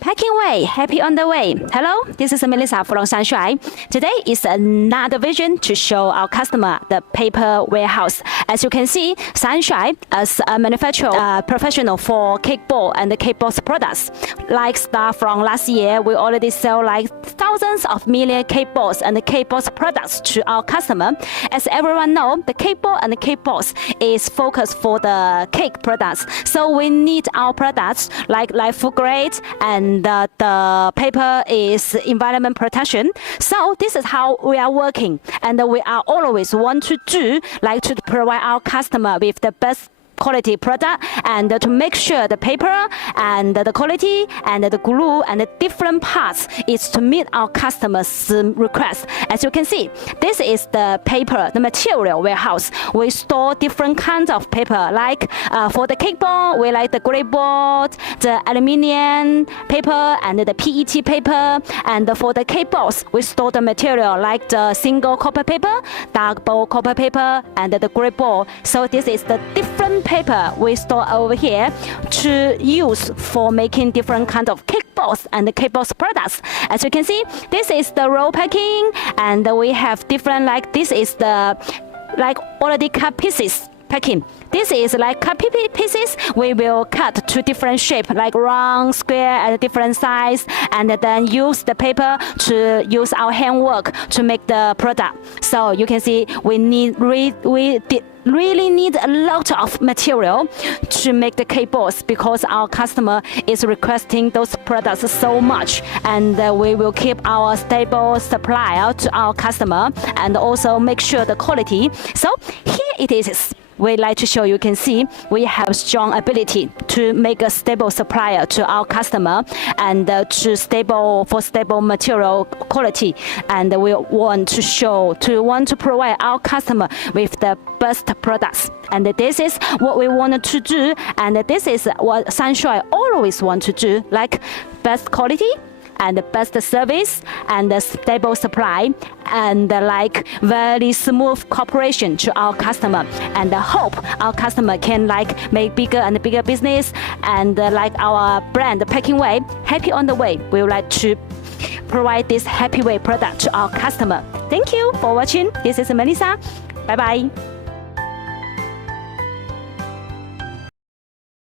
Packing Way, happy on the way. Hello, this is Melissa from Sanshui. Today is another vision to show our customer the paper warehouse. As you can see, Sanshui is a manufacturer professional for cake board and the cake board products. Like start from last year, we already sell like thousands of million cake boards and the cake board products to our customer. As everyone know, the cake board and the cake boards is focused for the cake products. So we need our products like food grade and the paper is environment protection. So this is how we are working, and we are always want to do like to provide our customer with the best quality product and to make sure the paper and the quality and the glue and the different parts is to meet our customers' request. As you can see, this is the paper, the material warehouse. We store different kinds of paper, like for the cake board, we like the gray board, the aluminium paper and the PET paper. And for the cake boards, we store the material like the single copper paper, double copper paper, and the gray board. So this is the different paper we store over here to use for making different kinds of cake boards and the cake boards products. As you can see, this is the roll packing, and we have different, like this is the like already cut pieces packing. This is like cut pieces. We will cut to different shape, like round, square, and different size, and then use the paper to use our handwork to make the product. So you can see we really need a lot of material to make the cake boards because our customer is requesting those products so much, and we will keep our stable supply to our customer and also make sure the quality. So here it is. We like to show you can see we have strong ability to make a stable supplier to our customer and to stable material quality, and we want to provide our customer with the best products. And this is what we wanted to do, and this is what Sanshui always want to do, like best quality and the best service and the stable supply and like very smooth cooperation to our customer, and hope our customer can like make bigger and bigger business, and like our brand Packing Way, happy on the way. We would like to provide this Happy Way product to our customer. Thank you for watching. This is Melissa. Bye bye.